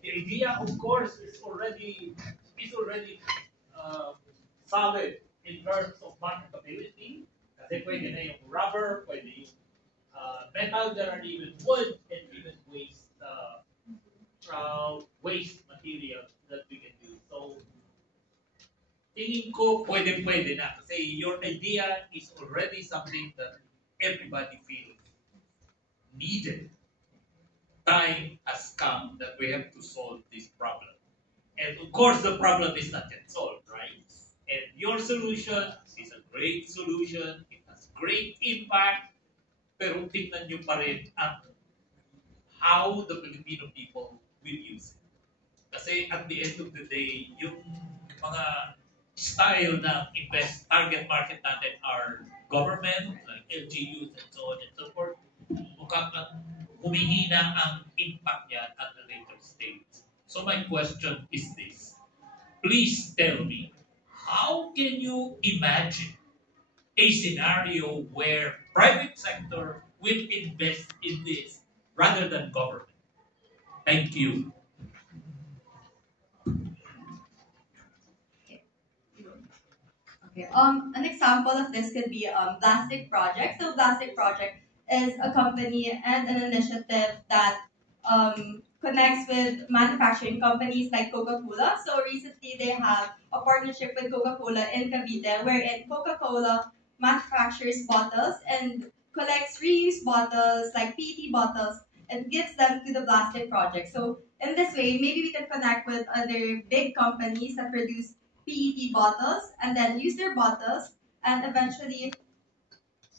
The idea, of course, is already solid in terms of marketability. Kasi pwede na yung rubber, pwede yung metal, there are even wood and even waste material that we can use. So, tingin ko pwede na kasi your idea is already something that everybody feels needed. Time has come that we have to solve this problem. And of course, the problem is not yet solved, right? And your solution is a great solution. It has great impact. Pero tingnan nyo pa rin ang how the Filipino people will use it. Kasi at the end of the day, yung mga style ng target market natin are government, like LGUs and so on and so forth. Mukhang humihina ang impact niya at a later stage. So my question is this. Please tell me, how can you imagine a scenario where private sector will invest in this rather than government? Thank you. Okay. An example of this could be Plastic Project. So Plastic Project is a company and an initiative that connects with manufacturing companies like Coca-Cola. So recently they have a partnership with Coca-Cola in Cavite, wherein Coca-Cola manufactures bottles and collects reused bottles like PET bottles and gives them to the Plastic Project. So in this way, maybe we can connect with other big companies that produce PET bottles and then use their bottles and eventually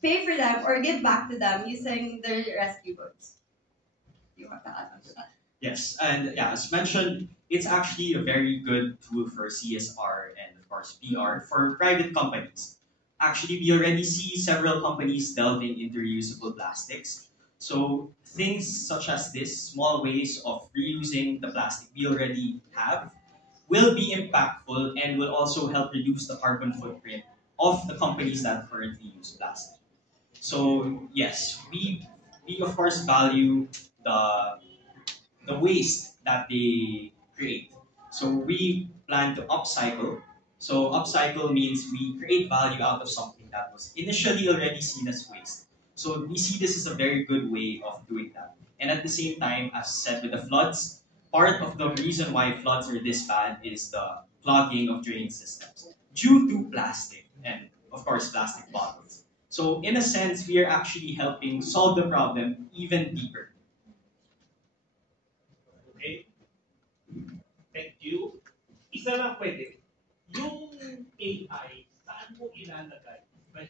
pay for them or give back to them using their rescue boats. Do you want to add on to that? Yes, and yeah, as mentioned, it's actually a very good tool for CSR and of course PR for private companies. Actually, we already see several companies delving into reusable plastics. So things such as this, small ways of reusing the plastic we already have, will be impactful and will also help reduce the carbon footprint of the companies that currently use plastic. So yes, we of course value the the waste that they create. So we plan to upcycle. So upcycle means we create value out of something that was initially already seen as waste. So we see this as a very good way of doing that. And at the same time, as said with the floods, part of the reason why floods are this bad is the clogging of drain systems due to plastic and of course plastic bottles. So in a sense, we are actually helping solve the problem even deeper. Okay? Thank you. Isa lang pwede. Yung AI, saan mo ilalagay? But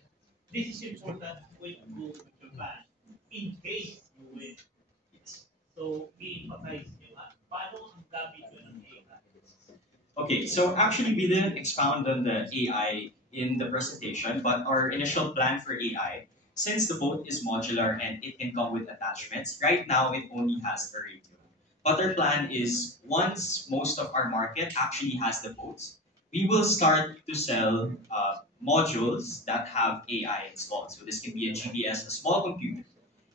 this is important when you go with your plan in case you win. So, i-emphasize nyo ha. Paano ang gamit nyo ng AI? Okay, so actually we didn't expound on the AI in the presentation, but our initial plan for AI, since the boat is modular and it can come with attachments, right now it only has a radio. But our plan is once most of our market actually has the boats, we will start to sell modules that have AI installed. So this can be a GPS, a small computer.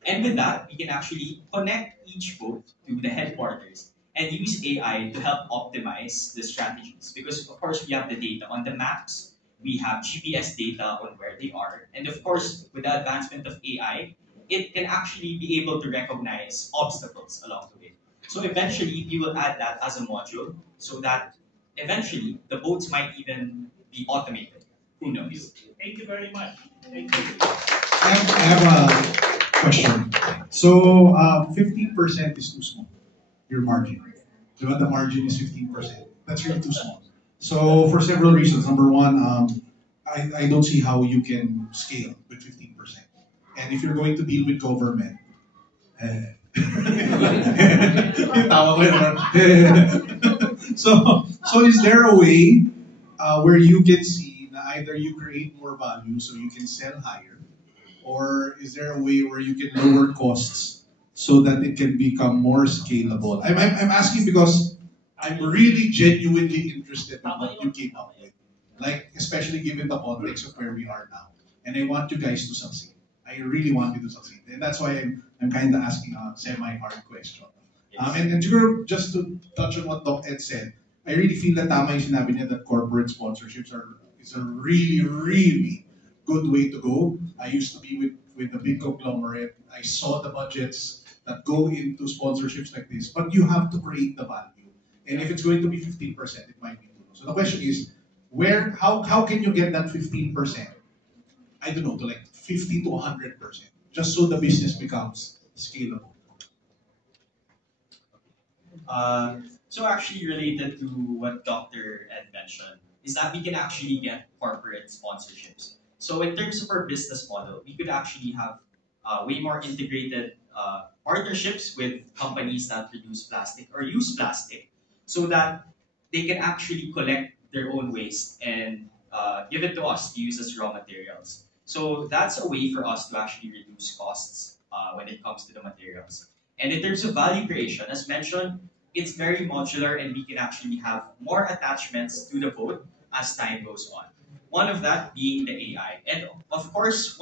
And with that, we can actually connect each boat to the headquarters and use AI to help optimize the strategies. Because of course we have the data on the maps, we have GPS data on where they are, and of course with the advancement of AI, it can actually be able to recognize obstacles along the way. So eventually we will add that as a module so that eventually the boats might even be automated. Who knows? Thank you very much. Thank you. I have a question. So 15% is too small, your margin. The margin is 15%. That's really too small. So for several reasons. Number one, I don't see how you can scale with 15%. And if you're going to deal with government, tawa ko yun. so is there a way where you can see that either you create more value so you can sell higher, or is there a way where you can lower costs so that it can become more scalable? I'm asking because I'm really genuinely interested in what you came up with, like especially given the context of where we are now, and I want you guys to succeed. I really want you to succeed, and that's why I'm kind of asking a semi-hard question. And siguro, just to touch on what Doc Ed said, I really feel that tama yung sinabi niya that corporate sponsorships is a really, really good way to go. I used to be with a big conglomerate. I saw the budgets that go into sponsorships like this, but you have to create the value. And if it's going to be 15%, it might be too low. So the question is, how can you get that 15%? I don't know, to like 50 to 100%, just so the business becomes scalable. So actually related to what Dr. Ed mentioned, is that we can actually get corporate sponsorships. So in terms of our business model, we could actually have way more integrated partnerships with companies that produce plastic or use plastic so that they can actually collect their own waste and give it to us to use as raw materials. So that's a way for us to actually reduce costs when it comes to the materials. And in terms of value creation, as mentioned, it's very modular and we can actually have more attachments to the boat as time goes on. One of that being the AI. And of course,